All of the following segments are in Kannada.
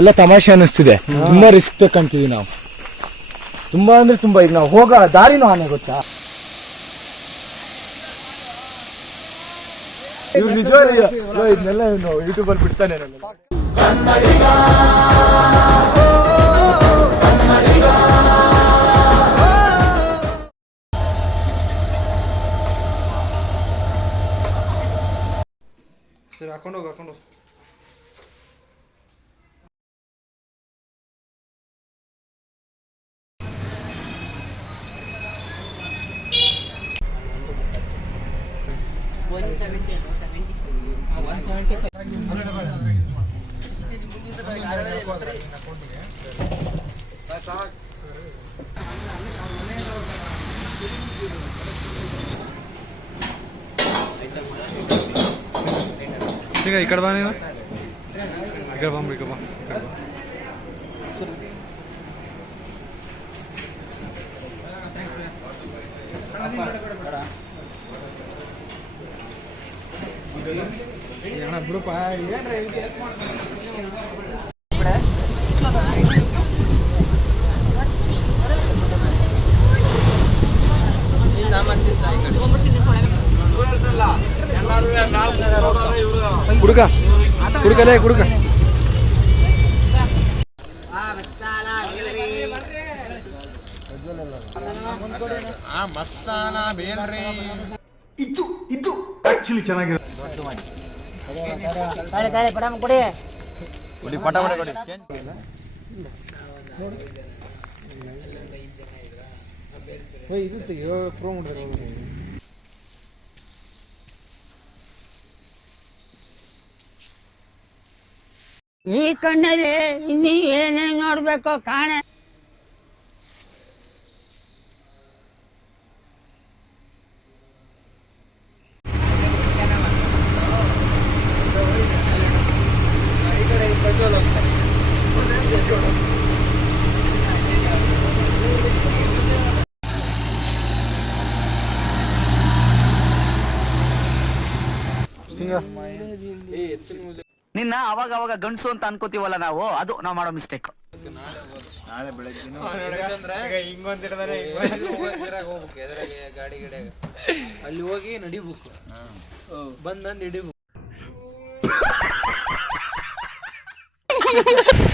ಎಲ್ಲ ತಮಾಷೆ ಅನಿಸ್ತಿದೆ ತುಂಬಾ ರಿಸ್ಕ್ ತಕ್ಕಂತೀವಿ ನಾವು. ತುಂಬಾ ಅಂದ್ರೆ ತುಂಬಾ. ಈಗ ನಾವು ಹೋಗ ದಾರಿನೂ ಆನೆ ಗೊತ್ತಾ? ಇವ್ರು ನಿಜವಾಗ್ಲೂ ಅಯ್ಯೋ, ಇದನ್ನೆಲ್ಲ ಯೂಟ್ಯೂಬ್ ಅಲ್ಲಿ ಬಿಡ್ತಾನೆ ಸರಿ ಹಾಕೊಂಡು ಹೋಗಿ. ಹಾಕೊಂಡು ಹೋಗಿ ಈಗ ಈ ಕಡೆ ಬಾ ನೀನು ಈ ಕಡೆ ಬಾ ಈ ಕಡೆ ಬಾ ಈ ಕಡೆ ಬಾ ಅಣ್ಣ ಬಿಡಪ್ಪ ಏನ್ರಿ ಹುಡುಗ ಹುಡುಗಲೇ ಹುಡುಗ ಮಸ್ತಾನ ಬೇಲ್ರಿ. ತಾಳೆ ತಾಳೆ ಪಡಮ್ ಕೊಡಿ. ಕೊಡಿ ಪಟ ಪಟ ಕೊಡಿ. ಇದು ತೆಗಿಯೋ ಪ್ರೋ ಮಾಡಿದ್ರೆ ಈ ಕಣ್ಣಲ್ಲಿ ಇನ್ನೀ ಏನೇನ್ ನೋಡ್ಬೇಕೋ ಕಾಣೆ. ನಿನ್ನ ಅವಾಗ ಅವಾಗ ಗಂಡಸು ಅಂತ ಅನ್ಕೋತೀವಲ್ಲ ನಾವು ಅದು ನಾವು ಮಾಡೋ ಮಿಸ್ಟೇಕ್ ಅಲ್ಲಿ ಹೋಗಿ ನಡಿಬೇಕು. ಬಂದಂದ್ ಹಿಡಿಬೇಕು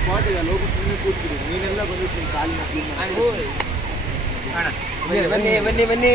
ಸ್ಪಾಟ್ ಇದೆ ಲೋಕ ಸುಮ್ಮನೆ ಕೂತ್ಬಿಡಿ. ನೀನೆಲ್ಲ ನಿನ್ ಕಾಲಿನ. ಬನ್ನಿ ಬನ್ನಿ ಬನ್ನಿ.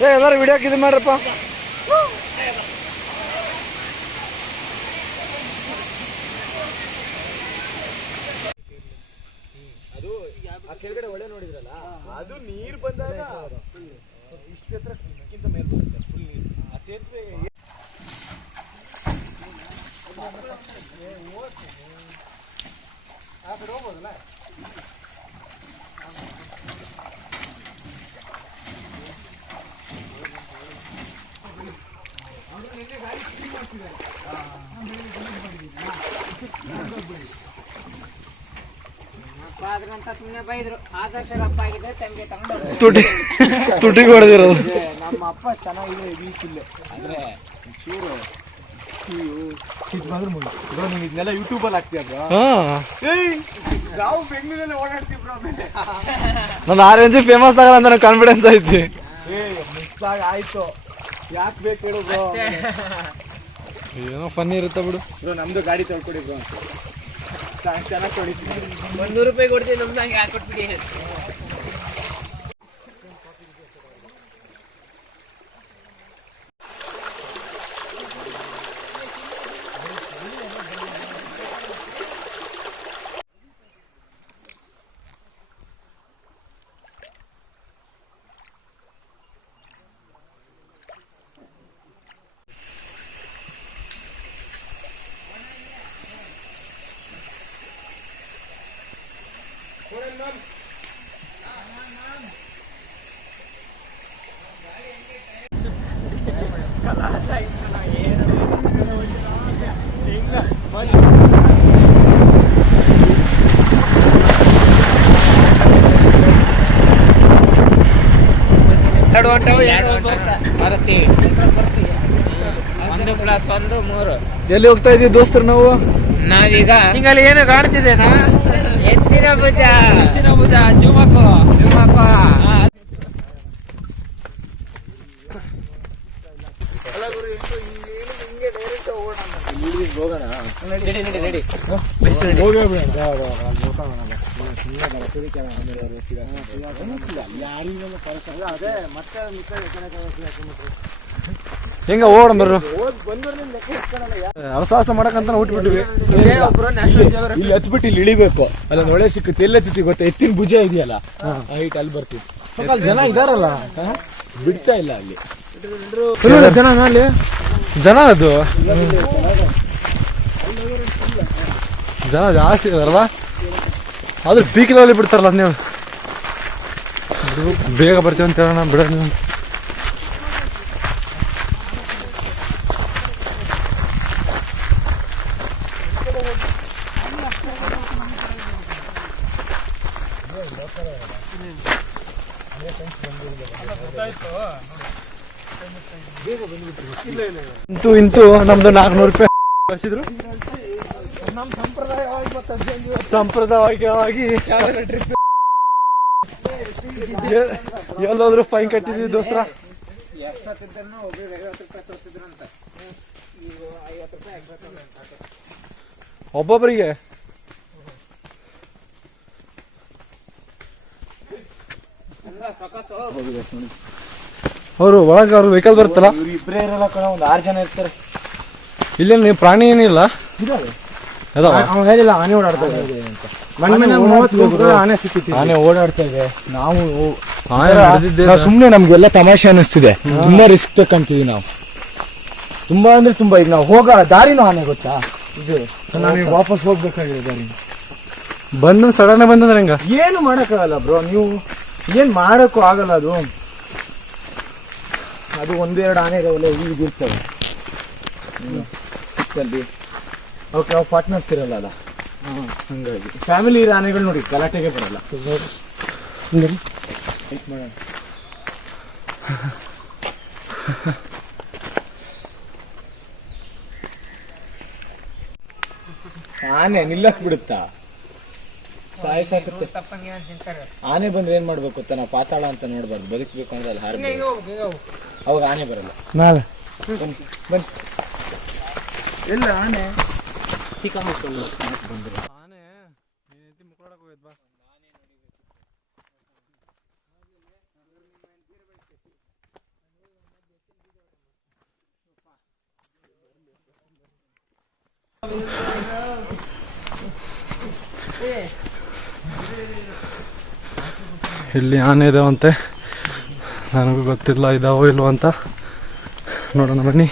ಏ ಎಲ್ಲರೂ ವಿಡಿಯೋಕ್ಕೆ ಇದು ಮಾಡ್ರಪ್ಪ. ಅದು ಆ ಕೆಳಗಡೆ ಒಳ್ಳೆ ನೋಡಿದ್ರಲ್ಲ ಅದು ನೀರು ಬಂದಾಗ ಇಷ್ಟು ಎತ್ತರಕ್ಕಿಂತ ಮೇಲೆ ಬರುತ್ತೆ ಫುಲ್ ನೀರು. ಆ ಸೇತುವೆ ಆ ಕಡೆ ಹೋಗ್ಬೋದಲ್ಲ? ಸುಮ್ಮನೆ ಬೈದ್ರು. ಆದರ್ಶರಪ್ಪ ಆಗಿದೆ ತಮಗೆ ತಗೊಂಡು ತುಟಿ ತುಟಿಗೆ ಹೊಡೆದಿರೋದು ನಮ್ಮ ಅಪ್ಪ ಚೆನ್ನಾಗಿದೆ ಬೀಚ್ ಇಲ್ಲೇ. ಆದ್ರೆ ಚೂರು ಇದನ್ನೆಲ್ಲ ಯೂಟ್ಯೂಬಲ್ಲಿ ಹಾಕ್ತೀಯ ಬ್ರೋ? ಹಾ. ಏಯ್ ನಾವು ಬೆಂಗಳೂರಲ್ಲಿ ಓಡಾಡ್ತೀವಿ ಬ್ರೋ ಆಮೇಲೆ. ನಾನು ಆ ರೇಂಜ್ ಫೇಮಸ್ ಆಗಲ್ಲ ಅಂತ ನನಗೆ ಕಾನ್ಫಿಡೆನ್ಸ್ ಐತಿ. ಏ ಮಿಸ್ ಆಗಿ ಆಯ್ತು. ಯಾಕೆ ಬೇಕು ಹೇಳೋದು ಬ್ರೋ? ಏನೋ ಫನ್ ಇರುತ್ತೆ ಬಿಡು. ಬ್ರೋ ನಮ್ದು ಗಾಡಿ ತೊಳ್ಕೊಡಿ ಬ್ರೋ ಚೆನ್ನಾಗಿ ತೊಳಿತೀನಿ ಒಂದೂರು ರೂಪಾಯಿ ಕೊಡ್ತೀವಿ ನಮ್ದು ಹಂಗೆ ಹಾಕೊಟ್ಬಿಡಿ ಎರಡು ಹೊಂಟವು ಎರಡು ಬರ್ತೀವಿ. ಒಂದು ಪ್ಲಸ್ ಒಂದು ಮೂರು. ಎಲ್ಲಿ ಹೋಗ್ತಾ ಇದೀವಿ ದೋಸ್ತರು ನಾವು? ನಾವೀಗ ಹಿಂಗಲ್ಲಿ ಏನು ಕಾಣ್ತಿದ್ದೇನಾ ಎತ್ತಿನ ಭುಜ. ಎತ್ತಿನ ಭುಜ ಜುಮಕು. ಅದೇ ಹೋಗೋಣ ಹೆಂಗ ಓಡ ಬರ್ರು ಅರಸಾಹಸ ಮಾಡಕಂತ ಹುಟ್ಬಿಟ್ಟಿವಿ. ಇಲ್ಲಿ ಹತ್ಬಿಟ್ಟು ಇಲ್ಲಿ ಇಳಿಬೇಕು. ಅಲ್ಲ ಒಳ್ಳೆ ಸಿಕ್ಕುತ್ತೆ. ಎಲ್ಲ ಹತ್ತಿ ಗೊತ್ತಾ? ಎತ್ತಿನ ಭುಜ ಇದೆಯಲ್ಲ? ಹೈಟ್ ಅಲ್ಲಿ ಬರ್ತೀವಿ. ಸ್ವಲ್ಪ ಅಲ್ಲಿ ಜನ ಇದಾರಲ್ಲ? ಬಿಡ್ತಾ ಇಲ್ಲ ಅಲ್ಲಿ. ಜನ ಅಲ್ಲಿ. ಜನ ಅದು. ಜನ ಜಾಸ್ತಿ ಇದಾರಲ್ಲ ಆದ್ರೆ ಪೀಕಿನಲ್ಲಿ ಬಿಡ್ತಾರಲ್ಲ ನೀವು? ಬೇಗ ಬರ್ತೀವಿ ಅಂತ ಹೇಳೋಣ, ಬಿಡೋಣ ಇಂತೂ ಇಂತೂ ನಮ್ದು ನಾಲ್ಕುನೂರು ರೂಪಾಯಿ. ಕಳಿಸಿದ್ರು? ಸಂಪ್ರದಾಯವಾಗಿ ಎಲ್ಲಾದ್ರೂ ಫೈನ್ ಕಟ್ಟಿದ್ವಿ ದೋಸ್ರ ಒಬ್ಬೊಬ್ಬರಿಗೆ ಅವರು ಒಳಗೆ ಅವ್ರು ವೆಹಿಕಲ್ ಬರುತ್ತಲ್ಲ? ಇಬ್ಬರೇ ಇರಲ್ಲ ಕಣ ಒಂದು ಆರು ಜನ ಇರ್ತಾರೆ. ಇಲ್ಲೇನು ನೀವು ಪ್ರಾಣಿ ಏನಿಲ್ಲ? ಅದಾವ? ಅವ್ನು ಹೇಳಿಲ್ಲ ಆನೆ ಓಡಾಡ್ತಾ ಇದೆ. ಅಂತ. ಮಣ್ಣೆ ಮೂವತ್ತು ಗುಂಪು ಆನೆ ಸಿಕ್ಕಿತ್ತು ಆನೆ ಓಡಾಡ್ತಾ ಇದೆ. ನಾವು ಸುಮ್ನೆ ನಮ್ಗೆಲ್ಲ ತಮಾಷೆ ಅನಿಸ್ತಿದೆ ತುಂಬಾ ರಿಸ್ಕ್ ತಕ್ಕಂತೀವಿ ನಾವು. ತುಂಬಾ ಅಂದ್ರೆ ತುಂಬಾ ಈಗ ನಾವು ಹೋಗ ದಾರಿನೂ ಆನೆ ಗೊತ್ತಾ? ಇದು. ನಾವೀಗ ವಾಪಸ್ ಹೋಗ್ಬೇಕಾಗಿದೆ ದಾರಿ. ಬಂದು ಸಡನ್ ಬಂದ್ರೆ ಹೆಂಗ? ಏನು ಮಾಡಕ್ಕಾಗಲ್ಲ ಬ್ರೋ ನೀವು ಏನ್ ಮಾಡಕ್ಕೂ ಆಗಲ್ಲ ಅದು. ಅದು ಒಂದೆರಡು ಆನೆಗಳೆಲ್ಲ ಈಗ ಇರ್ತವೆ. ಸಿಕ್ಕಲ್ಲಿ. ಓಕೆ ಅವು ಪಾರ್ಟ್ನರ್ಸ್ ಇರಲ್ಲ ಅಲ್ಲ? ಹಂಗಾಗಿ. ಫ್ಯಾಮಿಲಿ ಆನೆಗಳು ನೋಡಿ ಗಲಾಟೆಗೆ ಬರಲ್ಲ. ಮಾಡೋಣ. ಆನೆ ನಿಲ್ಲಕ್ ಬಿಡುತ್ತಾ? ಸಾಯಿಸಾಕತ್ತೆ ಆನೆ ಬಂದ್ರೆ ಏನ್ ಮಾಡ್ಬೇಕು ಗೊತ್ತಾ? ನಾವು ಪಾತಾಳ ಅಂತ ನೋಡ್ಬಾರ್ದು. ಬದುಕಬೇಕು ಅಂದ್ರೆ ಅಲ್ಲಿ ಅವ್ ಆನೆ ಬರಲ್ಲ. ನಾ ಬನ್ ಇಲ್ಲ ಆನೆ. ಇಲ್ಲಿ ಆನೆ ಇದಾವಂತೆ. ನನಗೂ ಗೊತ್ತಿಲ್ಲ ಇದಾವೋ ಇಲ್ವೋ ಅಂತ. ನೋಡೋಣ ಬನ್ನಿ.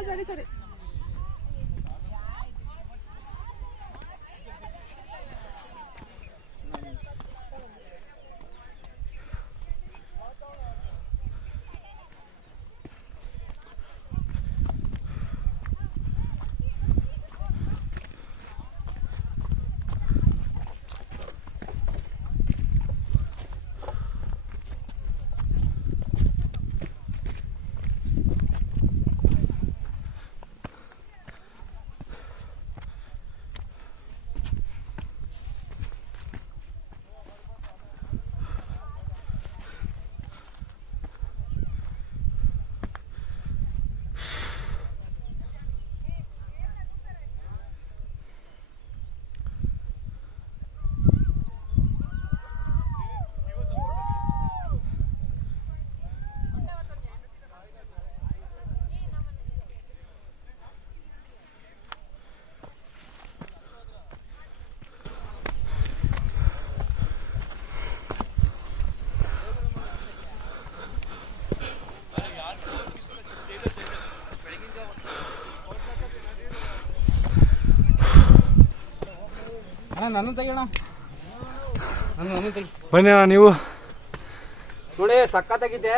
సరే సరే. ನನ್ನ ನನ್ನ ನನ್ನ ತೆಗಿ ಬನ್ನಿ ಅಣ್ಣ ನೀವು. ನೋಡಿ ಸಕ್ಕತ್ತಾಗಿದೆ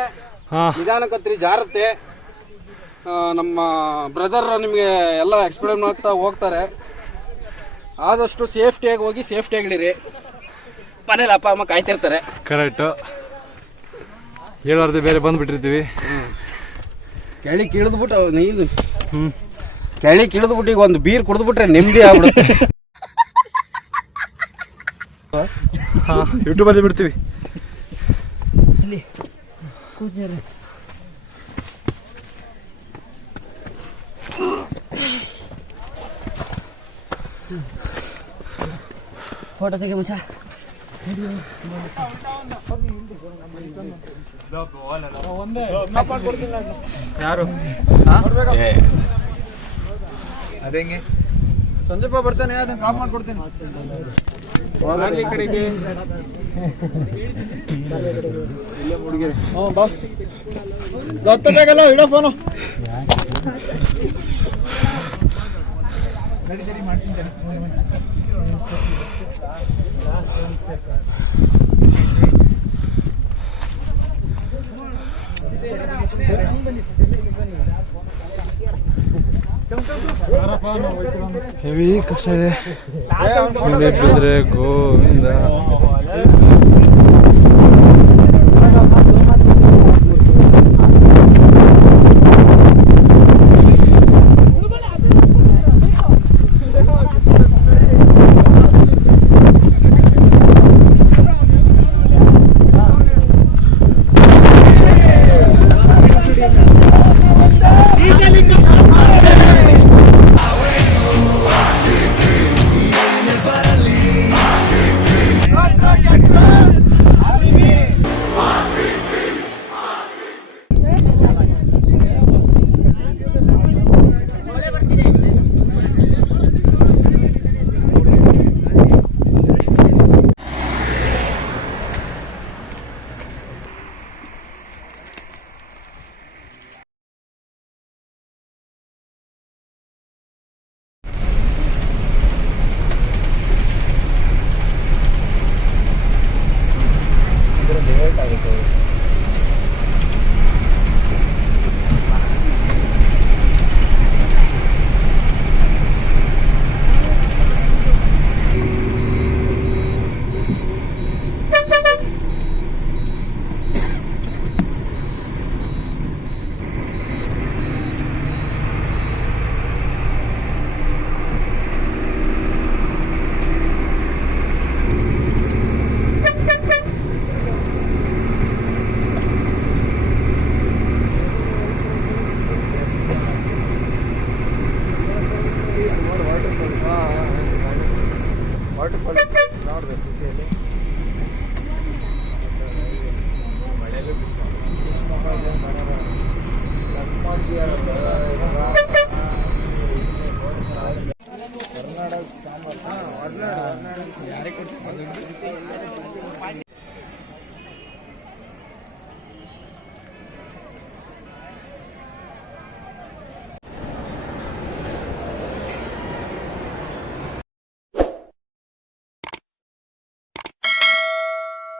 ಹಾಂ. ನಿಧಾನಕತ್ರಿ ಜಾರತ್ತೆ. ನಮ್ಮ ಬ್ರದರ್ ನಿಮಗೆ ಎಲ್ಲ ಎಕ್ಸ್ಪ್ಲೇನ್ ಮಾಡ್ತಾ ಹೋಗ್ತಾರೆ. ಆದಷ್ಟು ಸೇಫ್ಟಿಯಾಗಿ ಹೋಗಿ ಸೇಫ್ಟಿಯಾಗಿ ಇಳಿರಿ. ಮನೇಲಿ ಅಪ್ಪ ಅಮ್ಮ ಕಾಯ್ತಿರ್ತಾರೆ. ಕರೆಕ್ಟು ಹೇಳಾರ್ದೆ ಬೇರೆ ಬಂದ್ಬಿಟ್ಟಿರ್ತೀವಿ. ಕೆಳಿ ಕಿಳಿದ್ಬಿಟ್ಟು ಹ್ಞೂ ಕೆಳಿ ಇಳಿದ್ಬಿಟ್ಟು ಈಗ ಒಂದು ಬೀರ್ ಕುಡಿದ್ಬಿಟ್ರೆ ನೆಮ್ಮದಿ ಆಗ್ಬಿಡುತ್ತೆ. ಯೂಟ್ಯೂಬಲ್ಲಿ ಬಿಡ್ತೀವಿ. ಫೋಟೋ ತೆಗಿ ಮುಚ್ಚ ಯಾರು? ಅದೇಂಗೆ ಸಂದೀಪ ಬರ್ತಾನೆ ಅದನ್ನ ಕಾಪ್ ಮಾಡ್ಕೊಡ್ತೀನಿ. ಕಡೆಗೆ. ಹ್ಞೂ ಬಾ. ಇಡೋ ಫೋನು ಹೆವಿ ಕಷ್ಟ ಇದೆ ಮುಂದೆ ಬಿದ್ರೆ ಗೋವಿಂದ. ವಾಟರ್ಫಾಲ್ಸ್ ನೋಡಿದೆ ಸಿಸಿಯಲ್ಲಿ ಮಳೆಯಲ್ಲೂ ಬಿಸಿ